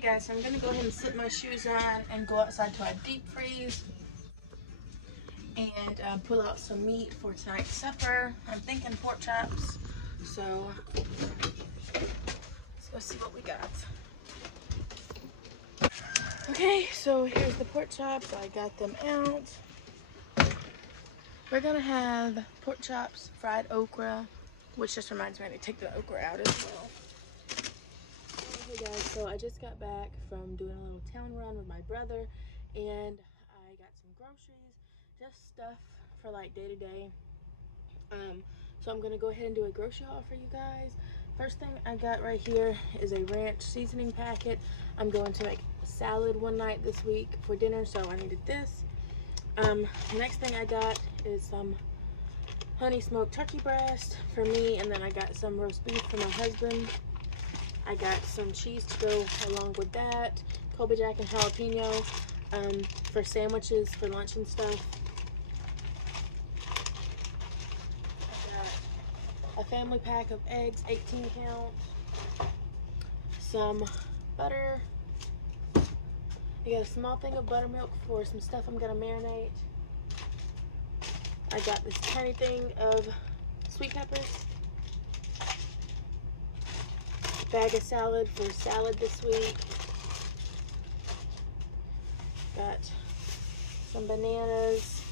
guys, so I'm gonna go ahead and slip my shoes on and go outside to our deep freeze and pull out some meat for tonight's supper. I'm thinking pork chops, so let's go see what we got. Okay, so here's the pork chops. I got them out. We're gonna have pork chops, fried okra, which just reminds me I need to take the okra out as well. Okay guys, so I just got back from doing a little town run with my brother, and I got some groceries, just stuff for like day to day. So I'm gonna go ahead and do a grocery haul for you guys. First thing I got right here is a ranch seasoning packet. I'm going to make a salad one night this week for dinner, so I needed this. Next thing I got is some honey smoked turkey breast for me, and then I got some roast beef for my husband. I got some cheese to go along with that, Kobe Jack and jalapeno for sandwiches for lunch and stuff. I got a family pack of eggs, 18 count, some butter. I got a small thing of buttermilk for some stuff I'm gonna marinate. I got this tiny thing of sweet peppers. Bag of salad for salad this week. Got some bananas.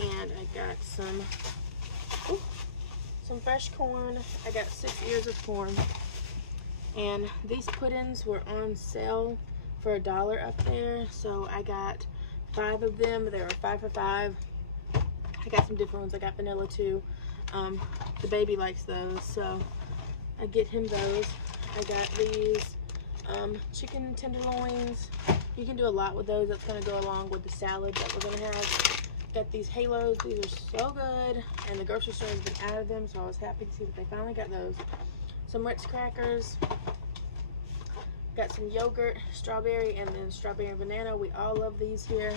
And I got some fresh corn. I got 6 ears of corn. And these puddings were on sale for $1 up there. So I got 5 of them. They were 5 for $5. I got some different ones. I got vanilla too. The baby likes those, so I get him those. I got these chicken tenderloins. You can do a lot with those. That's going to go along with the salad that we're going to have. Got these halos. These are so good, and the grocery store has been out of them, so I was happy to see that they finally got those. Some Ritz crackers. Got some yogurt, strawberry, and then strawberry and banana. We all love these here.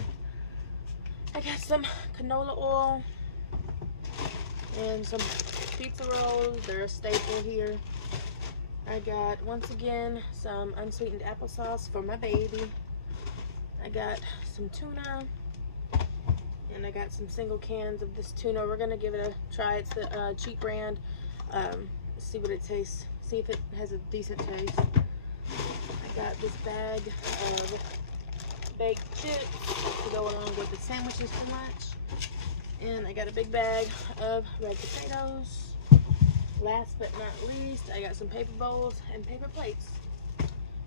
I got some canola oil and some pizza rolls. They're a staple here. I got, once again, some unsweetened applesauce for my baby. I got some tuna, and I got some single cans of this tuna. We're gonna give it a try. It's the cheap brand. See what it tastes, see if it has a decent taste. I got this bag of baked chips to go along with the sandwiches for lunch. And I got a big bag of red potatoes. Last but not least, I got some paper bowls and paper plates.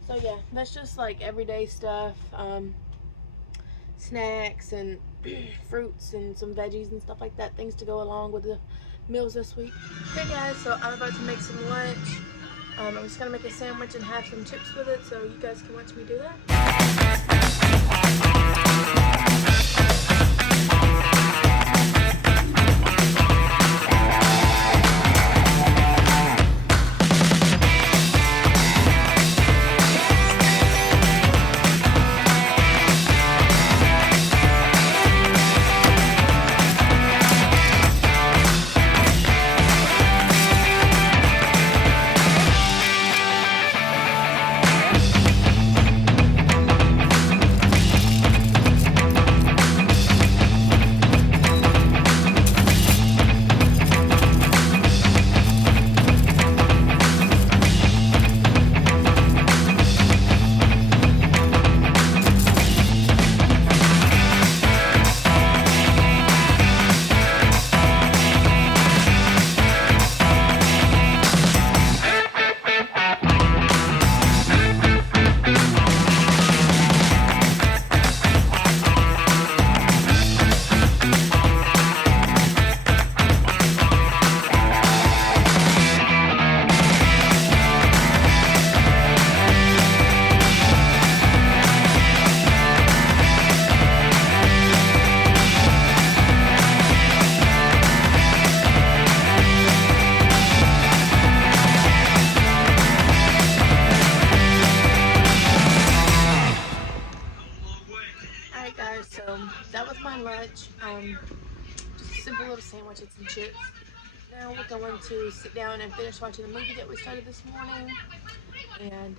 So yeah, that's just like everyday stuff. Snacks and fruits and some veggies and stuff like that. Things to go along with the meals this week. Okay guys, so I'm about to make some lunch. I'm just gonna make a sandwich and have some chips with it, so you guys can watch me do that. That was my lunch. Just a simple little sandwich and some chips. Now we're going to sit down and finish watching the movie that we started this morning, and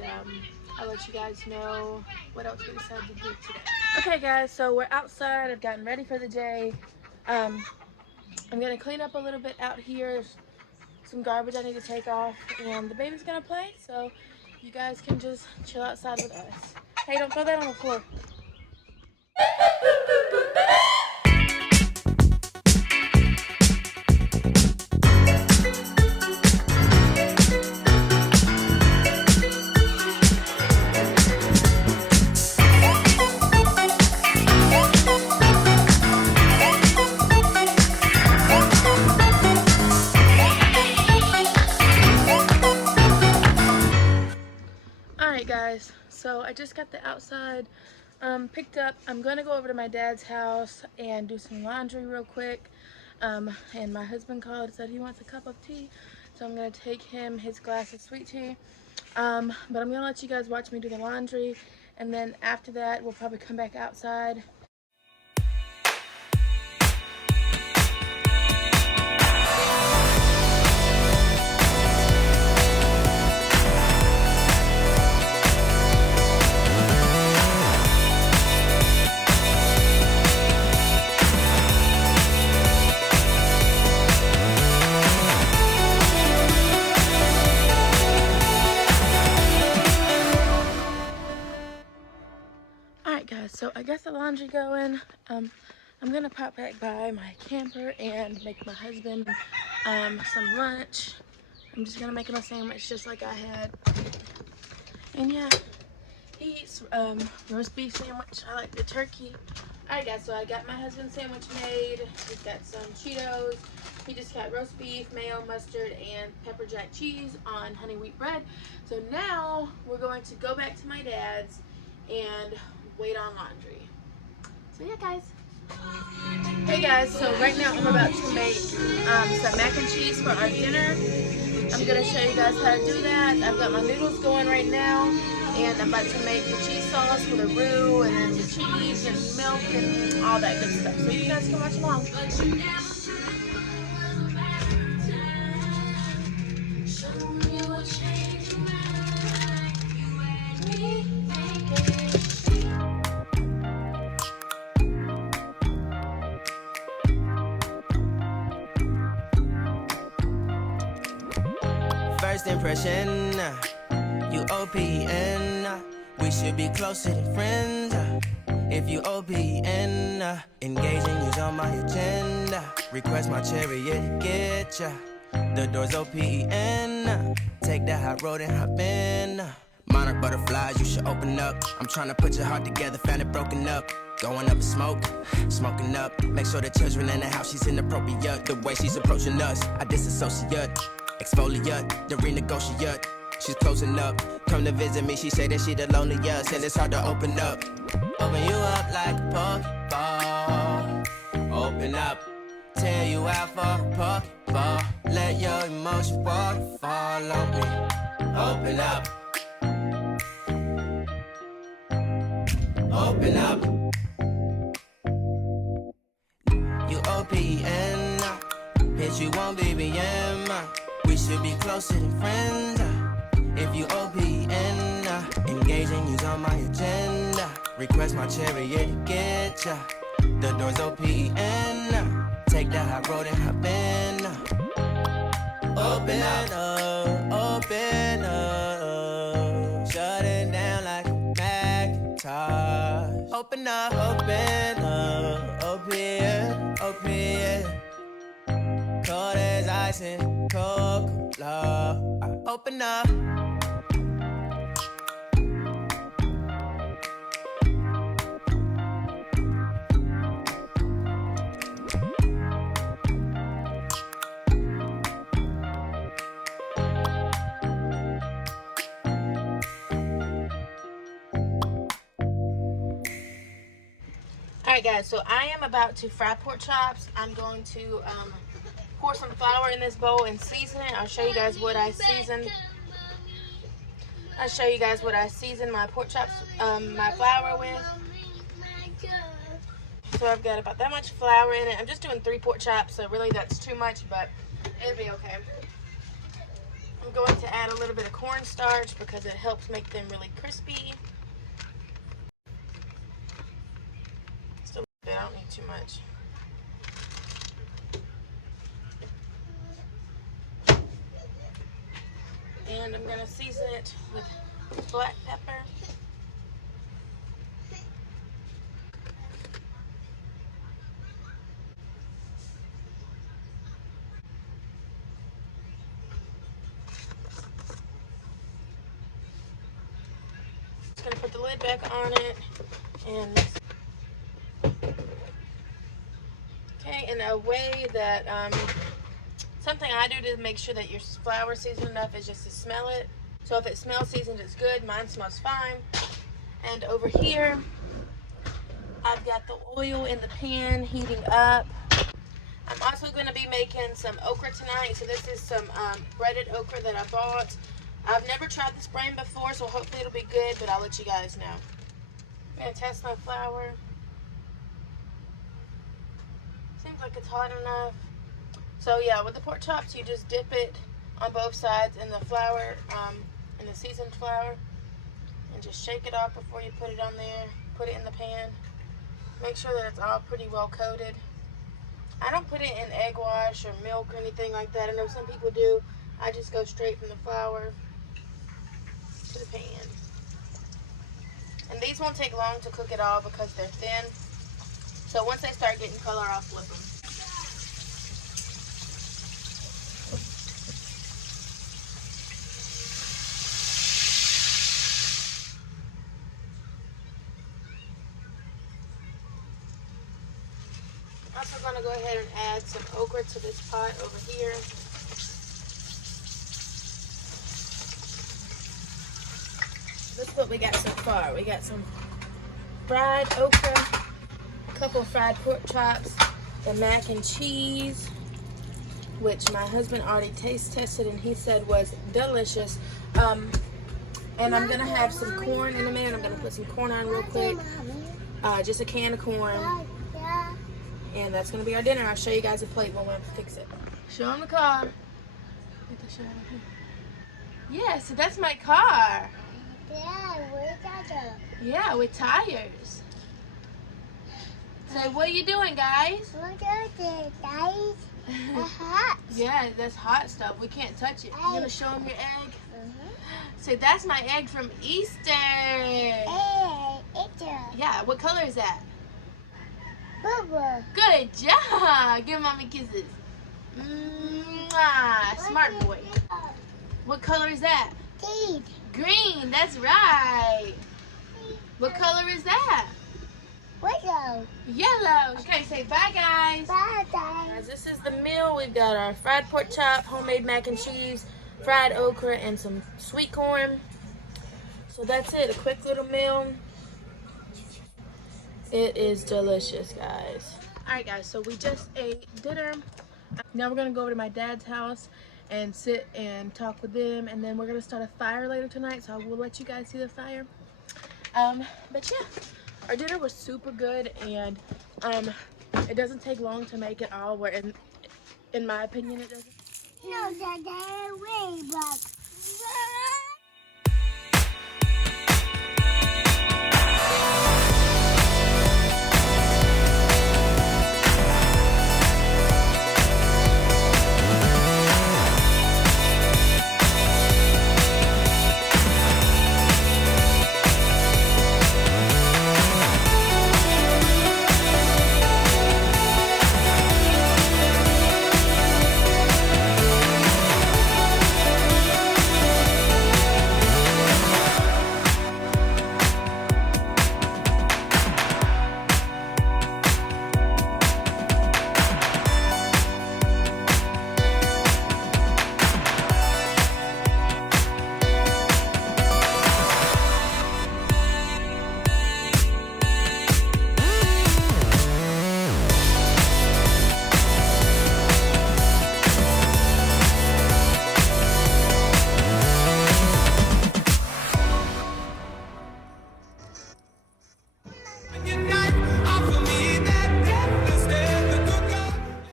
I'll let you guys know what else we decided to do today. Okay guys, so we're outside. I've gotten ready for the day. I'm gonna clean up a little bit out here. There's some garbage I need to take off, and the baby's gonna play, so you guys can just chill outside with us. Hey, don't throw that on the floor. Alright guys, so I just got the outside picked up. I'm going to go over to my dad's house and do some laundry real quick. And my husband called and said he wants a cup of tea, so I'm going to take him his glass of sweet tea. But I'm going to let you guys watch me do the laundry, and then after that we'll probably come back outside. Alright guys, so I got the laundry going. I'm gonna pop back by my camper and make my husband some lunch. I'm just gonna make him a sandwich just like I had. And yeah, he eats roast beef sandwich. I like the turkey. Alright guys, so I got my husband's sandwich made. He's got some Cheetos. He just got roast beef, mayo, mustard, and pepper jack cheese on honey wheat bread. So now we're going to go back to my dad's and wait on laundry. So yeah guys. Hey guys, so right now I'm about to make some mac and cheese for our dinner. I'm gonna show you guys how to do that. I've got my noodles going right now, and I'm about to make the cheese sauce with the roux and then the cheese and milk and all that good stuff. So you guys can watch along. First impression, you OPN. We should be closer than friends. If you OPN, engaging you's on my agenda. Request my chariot, get ya. The door's OPN. Take that hot road and hop in. Monarch butterflies, you should open up. I'm trying to put your heart together, found it broken up. Going up in smoke, smoking up. Make sure the children in the house, she's inappropriate. The way she's approaching us, I disassociate. Exfoliate, the renegotiate. She's closing up. Come to visit me, she say that she the loneliest, and it's hard to open up. Open you up like a Pokeball. Open up, tear you out for a Pokeball. Let your emotions waterfall on me. Open up. Open up. You OPN. Bitch, you won't BBM. We should be closer than friends. If you OPN, engaging you's on my agenda. Request my chariot, get ya. The door's OPN. Take that hot road and hop in. Open up, open up. Shut it down like a Macintosh. Open up, open, open. Cold as ice and Coca-Cola. Open up. Alright guys, so I am about to fry pork chops. I'm going to pour some flour in this bowl and season it. I'll show you guys what I seasoned. I'll show you guys what I seasoned my pork chops, my flour with. So I've got about that much flour in it. I'm just doing 3 pork chops, so really that's too much, but It'll be okay. I'm going to add a little bit of cornstarch because it helps make them really crispy. Just a little bit, I don't need too much. And I'm gonna season it with black pepper. Just gonna put the lid back on it and mix. Okay, and a way that something I do to make sure that your flour is seasoned enough is just to smell it. So if it smells seasoned, it's good. Mine smells fine. And over here, I've got the oil in the pan heating up. I'm also going to be making some okra tonight. So this is some breaded okra that I bought. I've never tried this brand before, so hopefully it'll be good, but I'll let you guys know. I'm going to test my flour. Seems like it's hot enough. So yeah, with the pork chops, you just dip it on both sides in the flour, in the seasoned flour, and just shake it off before you put it on there. Put it in the pan. Make sure that it's all pretty well coated. I don't put it in egg wash or milk or anything like that. I know some people do. I just go straight from the flour to the pan. And these won't take long to cook at all because they're thin. So once they start getting color, I'll flip them. Also going to go ahead and add some okra to this pot over here. Look what we got so far. We got some fried okra, a couple fried pork chops, the mac and cheese, which my husband already taste tested and he said was delicious. And I'm gonna have some corn in a minute. I'm gonna put some corn on real quick. Just a can of corn. And that's gonna be our dinner. I'll show you guys a plate when we fix it. Show them the car. Get the shot of here. Yeah, so that's my car. Yeah, with tires. Say, what are you doing, guys? Yeah, that's hot stuff. We can't touch it. You gonna show them your egg? Say, that's my egg from Easter. Yeah, what color is that? Good job. Give mommy kisses. Mwah. Smart boy. What color is that? Green. That's right. What color is that? Yellow. Okay, say bye, guys. Bye, guys. Guys, this is the meal. We've got our fried pork chop, homemade mac and cheese, fried okra, and some sweet corn. So that's it. A quick little meal. It is delicious, guys. All right, guys. So we just ate dinner. Now we're gonna go over to my dad's house and sit and talk with them, and then we're gonna start a fire later tonight. So I will let you guys see the fire. But yeah, our dinner was super good, and it doesn't take long to make it all. Where in my opinion, it doesn't. No, Dad, way back.